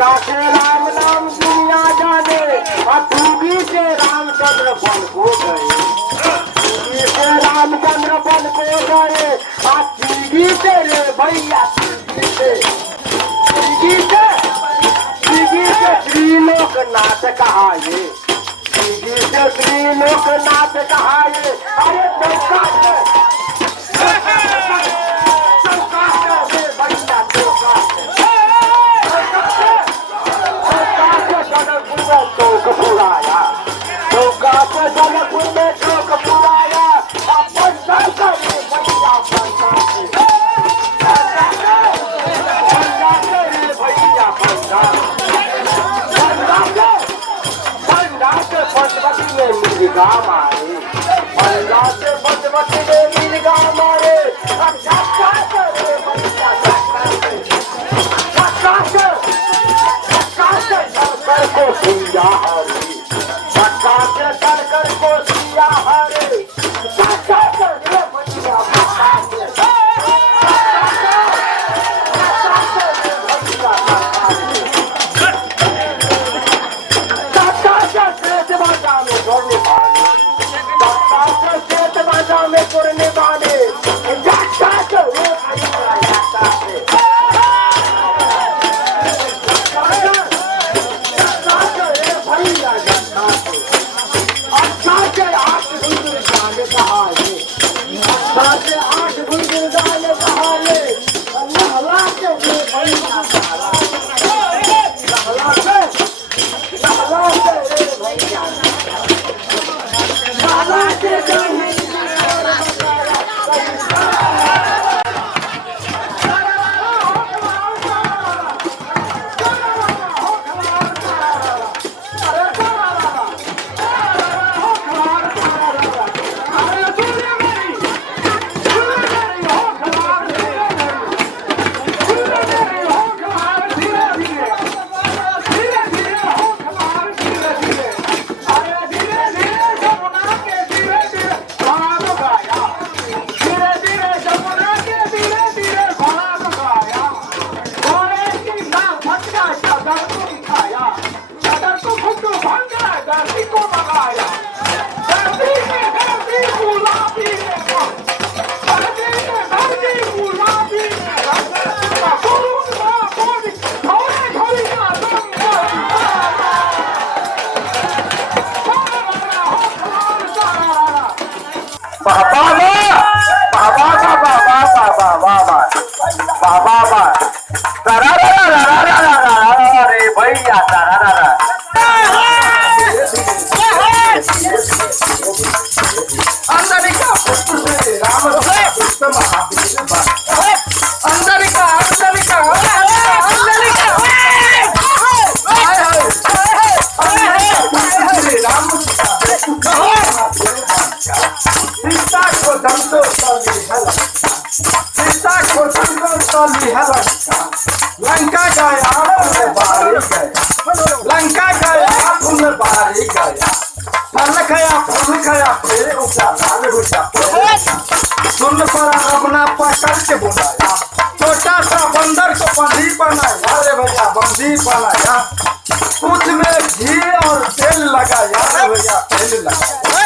राम नाम दुनिया जाने अतूबी से रामचंद्र बन को गए, से रामचंद्र बन को गए तीगी से रे भैया तीगी से श्रीलोक नाथ कहाये, तीगी से श्रीलोक नाथ कहाये। अरे चौका पुराया चौका पे जनकपुर में चौक पुराया अपन पंचवटी में मिर्गा मारे, पंजा से पंचवटी में मिर्गा मारे को सिया हरे धक्का से कर को सिया हरे धक्का से भैया में करने वाले लंका गया लंका गया फूल बारी गया फल खाया फिर उठा लाल उठा सुन पड़ा अपना पकड़ के बुलाया, छोटा सा बंदर को बंदी बनाया रे भैया बंदी बनाया, कुछ में घी और तेल लगाया रे भैया तेल लगाया।